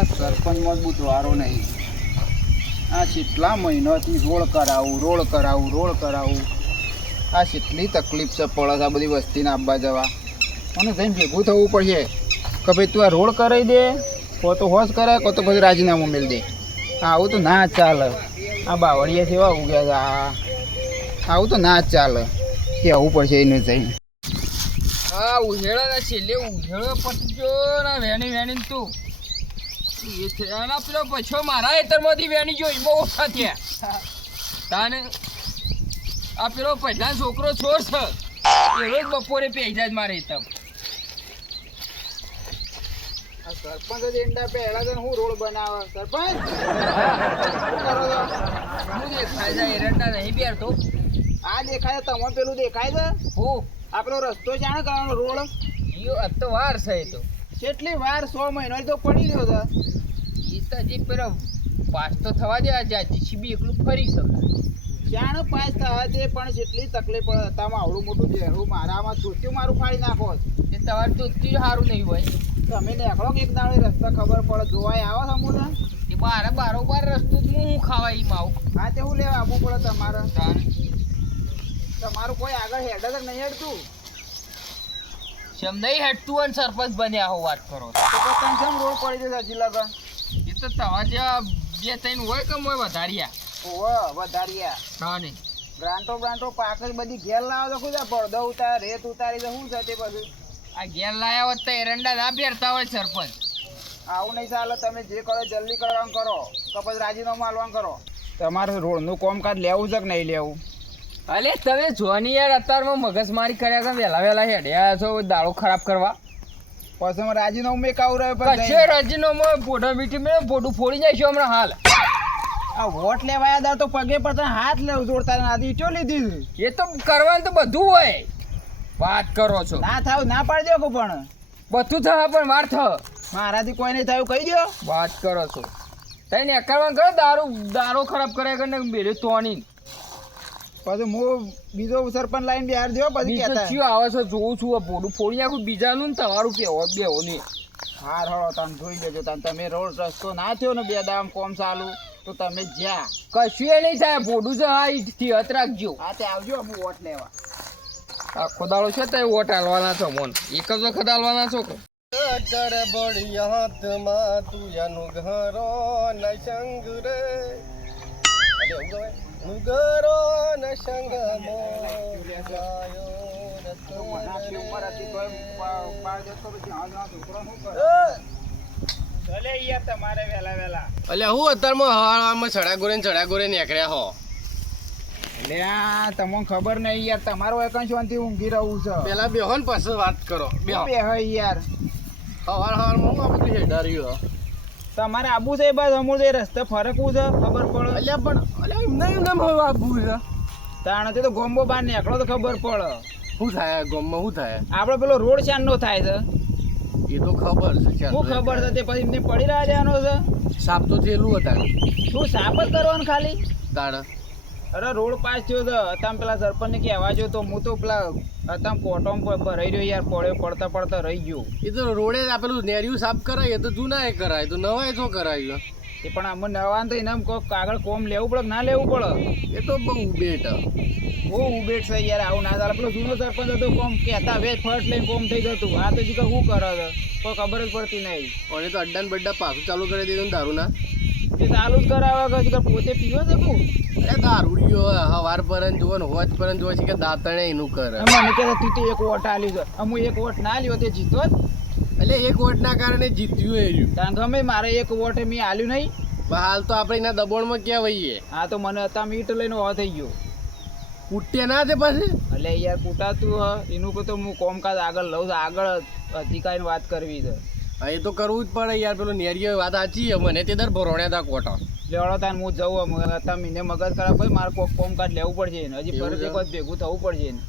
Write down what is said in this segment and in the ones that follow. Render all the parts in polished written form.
આ સરપંચ મજબૂત વારો નહીં. આ કેટલા મહિનાથી રોડ કરાવું. આ કેટલી તકલીફ છે પડે છે આ બધી વસ્તીને આવવા જવા. અને જઈને ભેગું થવું પડશે કે ભાઈ તું આ રોડ કરાવી દે, કો તો હોશ કરાય, કો તો પછી રાજીનામું મેળ દે. આવું તો ના જ ચાલે. આ બાવળિયા સેવા ઉગ્યા છે. આવું તો ના જ ચાલે. કહેવું પડશે એને જઈને. હા ઉઘેડો ને છેલ્લે ઉઘેડો પટજો ને વેણી તું એ છે આના પેલો પછો મારા હેતરમાંથી વેણી જોઈ બહુ ઓછા થયા તાને આ પેલો પહેલા છોકરો છોડ છે એ રોજ બપોરે પહેરી જાય મારે હેતર. આ સરપંચ જ એંડા પહેલા છે ને હું રોડ બનાવે. સરપંચ શું કરો છો? હું દેખાય જાય એરંડા નહીં બેરતો. આ દેખાય તમને પેલું દેખાય છે? હું આ પેલો રસ્તો જાણે કરવાનો રોડ. યો આ તો વાર છે એ તો કેટલી વાર 100 મહિનો તો પડી રહ્યો છે. એ તો હજી પેલો પાસ તો થવા દે આજે જીસીબી એકલું ફરી શકે. જાણે પાસ થવા દે પણ કેટલી તકલીફ પડે. તામાં આવડું મોટું ઝેરું મારામાં ધોત્યું મારું ફાડી નાખો. એ તમારે તો એટલું સારું નહીં હોય. તમે નીકળો કે એક દાડે રસ્તા ખબર પડે જોવાય આવો સમૂહ એ બારોબાર રસ્તો જ હું ખાવા એમાં આવું. હા તે હું લેવા આવવું પડે તમારે. તાને તમારું કોઈ આગળ હેડ જ નહીં હેડતું જેમ નહીં હેઠતું અને સરપંચ બન્યા હો વાત કરો તો પછી કેમ રોડ પડી જશે હજી લગન? એ તો તમારા જેવા બે ત્રણ હોય કે મોય વધાર્યા. ઓહ વધાર્યા હા ને બ્રાન્ટો પાક જ બધી ઘેર લાવો તો ખુદા પડદો ઉતાર રેત ઉતારી તો શું છે તે પછી આ ઘેર લાયા હોત તો એરંડા ના પહેરતા હોય સરપંચ. આવું નહીં ચાલે. તમે જે કરો જલ્દી કરવાનું કરો તો પછી રાજીનામું આલવાનું કરો. તમારે રોડનું કામકાજ લેવું છે કે નહીં લેવું? અલે તમે જોની યાર અત્યારમાં મગજમારી કર્યા હતા વહેલા હેડ્યા છો દાડો ખરાબ કરવા. પછી અમે રાજીનામું મેં કાવું રહ્યો કશે રાજીનામું ફોટો મીટી મેં ફોટું ફોડી જાય છે હમણાં હાલ. આ વોટ લેવાયા દાર તો પગે પડતા હાથ લેવું જોડતા આધી ઈટો લીધી. એ તો કરવાનું તો બધું હોય. વાત કરો છો ના થાવ ના પાડી દો પણ બધું થવા પણ વાર થ મારાથી કોઈ નહીં થયું કહી દો. વાત કરો છો તઈને કરવાનું કરો દારો ખરાબ કર્યા કરીને બેરે તોની પછી હું બીજો સરપંચ લાઈન બિહાર દો પછી બીજો કહેતા ચિયો આવે છે જોઉં છું આ ફોટું ફોડી નાખું બીજાનું ને તમારું બેહો નહીં. હાર હળો તમે જોઈ લેજો તમે રોડ રસ્તો ના થયો ને 2 દામ કોમ ચાલુ તો તમે જ્યાં કશું એ નહીં થાય ફોટું છે હા ઈથી હત રાખજો. હા તે આવજો હું વોટ લેવા. આખો દાડો છે તે વોટ હાલવાના છો મોન એક જ વખત હાલવાના છો કે અટર બળિયાતમાં તુયાનું ઘરો ન સંગ રે અરે એવું ગવાય નુગરો ન સંગ મો ગાયો તમારે વેલા અલે હું અત્યારમાં હવામાં ચડા ગોરે નીકળ્યા હો. એટલે આ તમને ખબર નહીં યાર તમારો એકાંશવાનથી ઊંઘી રહું છે. પેલા બેહો ને પછી વાત કરો. બેહો બે હોય યાર હવારમાં હું આ બધું હેડાર્યું તમારે આબુ છે બસ અમુક જે રસ્તે ફરકવું છે ખબર પડે. અલ્યા પણ અલ્યા એમને હવે આપવું છે તાણથી તો ગોમ્બો બહાર નીકળો તો ખબર પડે. શું થાય ગામમાં શું થાય આપણે પેલો રોડ ચાંદનો થાય છે એ તો ખબર છે. શું ખબર છે તે પછી એમને પડી રહ્યા જવાનો છે. સાપ તો થયેલું હતા શું સાપ જ કરવાનું ખાલી? તાણ અરે રોડ પાસ થયો તો તમે પેલા સરપંચને કહેવા જો તો હું તો પેલા તમે કોટોમાં ભરાઈ રહ્યો યાર પડતા રહી ગયો. એ તો રોડે આપેલું નેરિયું સાફ કરાય એ તો જૂના એ કરાય તો નવા તો કરાય. એ પણ આમ નવા તો એના કાગળ કોમ લેવું પડે કે ના લેવું પડે? એ તો બહુ બેટ બહુ ઉબેટ છે યાર. આવું ના ચાલે. પેલો જૂનો સરપંચ હતો કોમ કહેતા વેચ ફર્સ્ટ લઈને કોમ થઈ જતું. આ તો જીકર શું કરે છે કોઈ ખબર જ પડતી નહીં. અને તો અડ્ડા ને બડ્ડા પાછું ચાલુ કરી દીધું ને દારૂ ના એ ચાલુ જ કરાવે કે જીકર પોતે પીવો છે તું? અરે દારૂડિયો હવાર પર જોવો ને હોજ પર જોવો છે કે દાંતણે એનું કરે. મને કહેતા તું તો એક વોટ આલી છે. અમુ એક વોટ ના લ્યો તે જીતો જ. એટલે એક વોટના કારણે જીત્યું એ રહ્યું. કારણ કે અમે મારે એક વોટ મેં આલ્યું નહીં. પણ હાલ તો આપણે એના દબાણમાં ક્યાં વહીએ. હા તો મને હતા મીટ લઈને હો થઈ ગયો. કૂટ્યા ના તે પછી એટલે યાર કૂટાતું એનું કહું તો હું કોમકાજ આગળ લઉં છું. આગળ અધિકારીની વાત કરવી છે. હા એ તો કરવું જ પડે યાર. પેલો નેરિયો વાત સાચી મને તે દર ભરોણ્યા હતા કોટા લેવડો તાન હું જવું તમે મગજ ખરાબ હોય મારે કોક કોમકાજ લેવું પડશે ને હજી ફરજ એક વખત ભેગું થવું પડશે ને.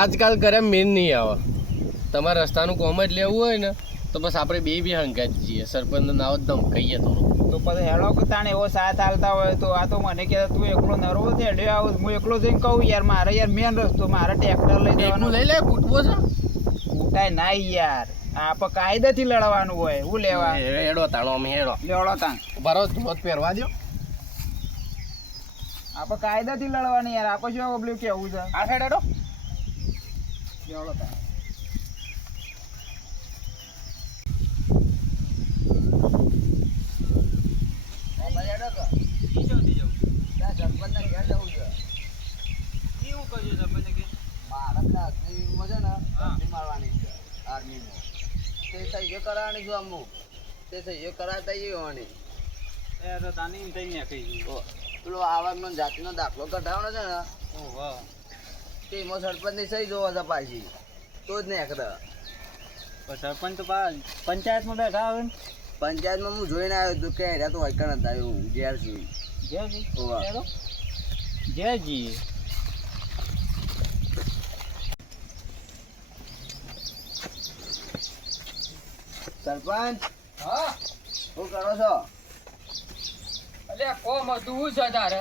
આજકાલ કરે મેન નહીં આવે. તમારે રસ્તાનું કોમ જ લેવું હોય ને તો બસ આપણે બે હંગાત જઈએ. સરપંચનું નાવ જ ધમકાઈએ થોડું તો પછી હેડો તાણ એવો સાથ હાલતા હોય તો આ તો મને કે તું એકલો નરવો છે હેડ્યો આવું હું એકલો જઈને કહું યાર મારે યાર મેન રસ્તો મારે ટ્રેક્ટર લઈ જવાનું. લઈ લે કૂટવો છે કૂટાય ના યાર આપણે કાયદેથી લડવાનું હોય હું લેવા હેડો તાણો અમે હેડો લેવડો તાણ બરો ધોત પહેરવા દો આપણે કાયદાથી લડવાની યાર આપણે શું ઓબલ્યું કેવું છે આ સાઈડ હેડો લેવડો તાણ પેલો આવકનો જાતિનો દાખલો કઢાવવાનો છે ને તેમાં સરપંચ ની સહી જોવા છે પાછી તો જ નહીં એકદમ સરપંચ તો પંચાયતમાં બેઠા આવે ને પંચાયતમાં હું જોઈને આવ્યો હતું કે હેર્યા તો વૈકણ હતા એવું ઘેર છું જયજી સરપંચ હા શું કરો છો અલ્યા કોમ હતું હું છે તારે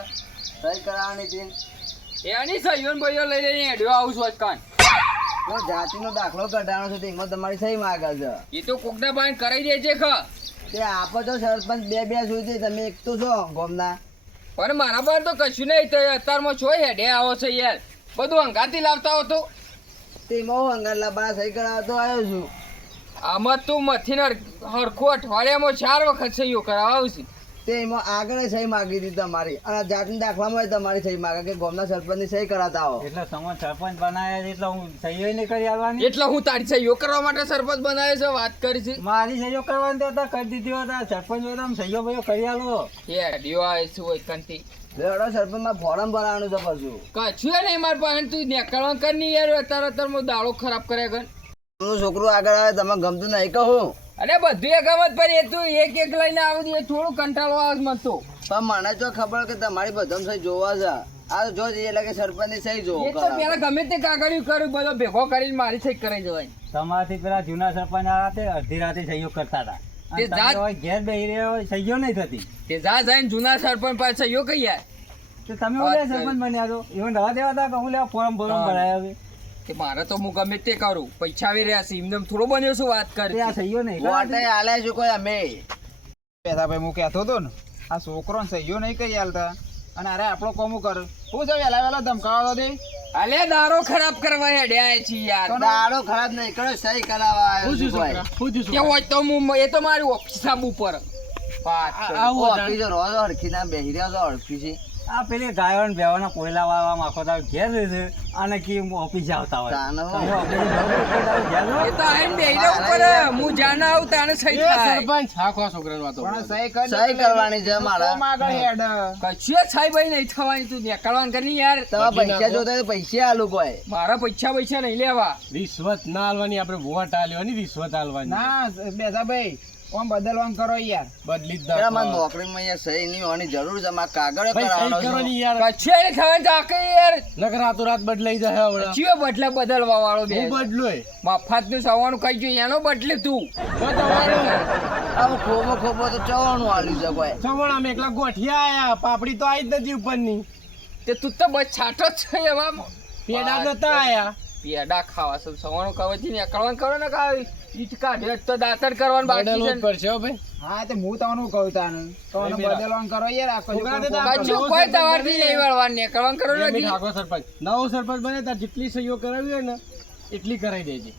સહી કરાવવાની હતી એની સહીઓ ને ભાઈઓ લઈ લઈને હેડ્યો આવું છું કાન તો જાતિનો દાખલો કઢાવવાનો છે તેમાં તમારી સહી માગે છે એ તો કોકના પાન કરાઈ દે છે ખ તે આપો છો સરપંચ બે સુધી તમે એક તો છો ગોમના પણ મારા પાસે તો કશું નહીં થયું અત્યારમાં છો હેડે આવો છે યાર બધું હંગાથી લાવતા હો તો તેમાં હું અંગાર લાવવાના સહી કરાવતો આવ્યો છું આમાં તું મથીને હરખું અઠવાડિયામાં 4 વખત સહીઓ કરાવું છું તેમાં આગળ સહી માગી હતી તમારી અને જાતના દાખલામાં તમારી સહી માગે કે ગામના સરપંચની સહી કરાવતા આવો એટલે તમે સરપંચ બનાવ્યા છે એટલે હું સહીઓ નહીં કરી આવવાની એટલે હું તારી સહીઓ કરવા માટે સરપંચ બનાવ્યો છે વાત કરી છે મારી સહીઓ કરવાની તો હતા કરી દીધી હતા સરપંચ હોય તો આમ સહીઓ ભાઈઓ કરી આલો હેડ્યો આવે છે હોય કંટી લેવડો સરપંચમાં ફોરમ ભરાવાનું છે પાછું કશું નહીં મારા પાસે તું નીકળવા કર નહીં યાર અત્યારે દાડો ખરાબ કરે ગન છોકરું આગળ આવે તમે ગમતું નહીં કહું અરે બધું એક ગમત પર એ તું એક લઈને આવી દે થોડું કંટાળો આવે મત તો પણ મને તો ખબર કે તમારી બધા સહી જોવા છે આ જો જઈએ એટલે કે સરપંચની સહી જોવો એ તો પેલા ગમે તે કાગળિયું કર્યું બધો ભેગો કરીને મારી સહી કરાઈ જવાય તમારાથી પેલા જૂના સરપંચ આવ્યા અડધી રાતે સહીઓ કરતા હતા તે જાત- ઘેર બેહી રહ્યો સહીઓ નહીં થતી તે જા જઈને જૂના સરપંચ પાસે સહીઓ કઈ યાર તો તમે ઓલે સરપંચ બન્યા છો even રવા દેવા હતા કે હું લેવા ફોર્મ ભરાયા હવે કે મારે તો હું ગમે તે કરું પૈસા આવી રહ્યા છે એમને થોડો બન્યો છું વાત તે આ કરી સહીઓ નહીં વાટે આલે છે કોઈ અમે પેલા ભાઈ હું કહેતો હતો ને આ છોકરો સહીઓ નહીં કરી આલતા અને અરે આપણો કોમું કર હું છે વેલા ધમકાવા દે અલે દારો ખરાબ કરવા હેડ્યા છે યાર દાડો ખરાબ નહીં કરો સહી કરાવવા આવ્યો છું કોઈ કે હોય તો હું એ તો મારી ઓફિસ ઉપર વાત કરી. ઓફિસે રોજ હરખી ના બેહી રહ્યા છો હરખી છે આ પેલી ગાયો ને ભેવાનો કોયલા વાળવા આખો દાવ ઘેર રહે છે અને કે ઓફિસે આવતા હોય તાનો. તમે ઓફિસે જાઓ તો કોઈ દાડો ઘેર રહો? એ તો આઈને બેહી રહેવું પડે હું જાણે આવું તાને સહી થાય સરપંચ હાખો છોકરાની વાતો પણ કરે. સહી કરી સહી કરવાની છે મારા કોમ આગળ હેડ કશું સહી ભાઈ નહીં થવાની તું નીકળવાનું કરી યાર તમે પૈસા જોતા હોય તો પૈસા આલું કોઈ મારા પૈસા નહીં લેવા રિશ્વત ના આલવાની આપણે વોટ આલ્યો રિશ્વત આલવાની ના બેસા ભાઈ કોમ બદલવાનું કરો યાર બદલી જ પેલા મારે નાખો. નોકરીમાં અહીંયા સહી નહીં હોવાની જરૂર છે મારે કાગળ ભાઈ સહી કરાવવાનો કરો છે. ની યાર કશું એને ખબર ચાકે યાર નકર રાતોરાત બદલાઈ જાય હમણાં. ચિયો બદલા બદલવા વાળો બે હું બદલોય મફત નું સવાનું કઈ ગયું એનો બદલે તું આમ ખોબો તો ચવાણું આલ્યું છે કોઈ સવણ આમ એકલા ગોઠિયા આયા પાપડી તો આવી જ નથી ઉપરની તે તું તો બસ છાટો જ છે એવા પેડા નતા આયા પેડા ખાવા છે સવાનું કવથી નીકળવાનું કરો ને કાવી ઈટ કાઢે તો દાતર કરવાનું બાકી બદલવું જ છે પડશે હો ભાઈ. હા તે હું તમને કહું તાને તો બદલવાનું કરો યાર આખો છોકરા દિવસ તે કોમ કશું કરો. કોઈ તમારથી નહીં વળવાનું નીકળવાનું કરો બે મિનિટ નથી આગો સરપંચ નવો સરપંચ બને તાર જેટલી સહીઓ કરાવી હોય ને એટલી કરાવી દેજે.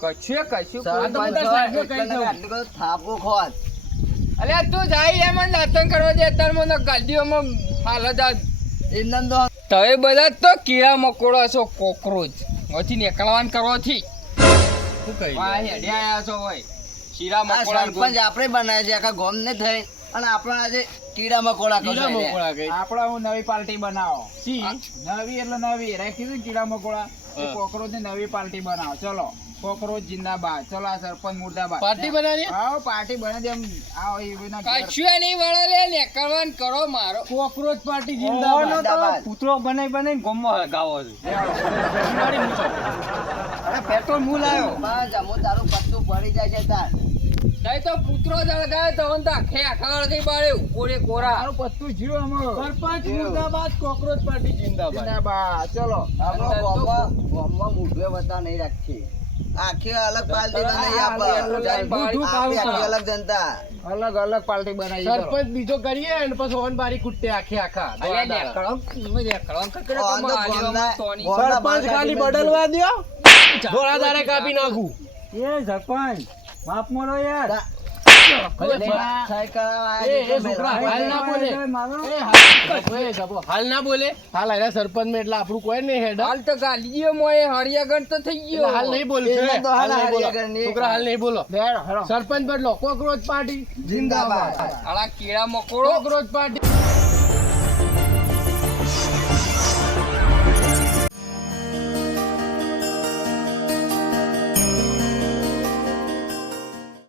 કશું કશું સરપંચ તો બધા હોય સાહેબો એટલે કહી દઉં. આટલી બધો થાપો ખોત અલ્યા તું જાય એમાં દાતન કરવા દે અત્યારે મને ગાડીઓમાં હાલત આ ઇંધન તો તમે બધા તો કીડા મકોડા છો કોકરોચ ઓથી નીકળવાનું કરવાથી શું કહી આ હેડે આયા છો હોય શીરા આ મકોડા સરપંચ આપણે બનાવ્યા છે આખા ગામ ને થઈ અને આપણે આજે કીડા મકોડા કીડા કસાય મકોડા કઈ આપણે હું નવી પાર્ટી બનાવો સી નવી એટલે નવી રાખી દીધું કીડા મકોડા કોકરોચ ની નવી પાર્ટી બનાવો ચલો કોકરોચ જિંદાબાદ ચલો આ સરપંચ મુર્દાબાદ પાર્ટી બનાવી આવો પાર્ટી બને તેમ આવો એ વિના ઘેર. કશું નહીં વળો લે નીકળવાનું કરો મારો કોકરોચ પાર્ટી ઓનો જિંદાબાદ તો પુત્રો બનાવી ગોમમાં ગાવો છે અરે પેટ્રોલ હું લાવ્યો બસ અમુક તારું પત્તું પડી જાય છે તાર તઈ તો પુત્રો જળગાય તો તો આખે આખા અળગી બાળે કોરે કોરા મારું પત્તું જીરો અમારો સરપંચ મુર્દાબાદ કોકરોચ પાર્ટી જિંદાબાદ જિંદાબાદ ચલો આપણો ગામમાં મૂઢવે વતા નહીં રાખીએ આખી અલગ પાર્ટી બનાવી આપણે એટલું ટાઈમ પાડી આખી અલગ જનતા અલગ અલગ પાર્ટી બનાવી સરપંચ બીજો કરીએ અને પછી ઓન બારી કુટ્ટે આખે આખા અલ્યા નેકળો, તમે નેકળો કે કરે ઓન તો તમે આલ્યો ગોમના- અમે તોની. ગોમના સરપંચ બાકા ખાલી જેવા બદલવા દ્યો થોડા દાડે કાપી નાખું સહી કરાવવા આવ્યા એ છોકરા હાલ ના બોલે હાલ ના બોલે હાલ આયા સરપંચ માં એટલે આપણું કોઈ નહીં હેડ હાલ તો ગાલી ગયો મોય હરિયાગઢ તો થઈ ગયો. હાલ નહીં બોલશે એને તો હાલ હાલ નહીં બોલો. હરિયાગઢની છોકરા હાલ નહીં બોલો સરપંચ બદલો કોકરોચ પાર્ટી જિંદાબાદ આલા કીડા મકોડો કોકરોચ પાર્ટી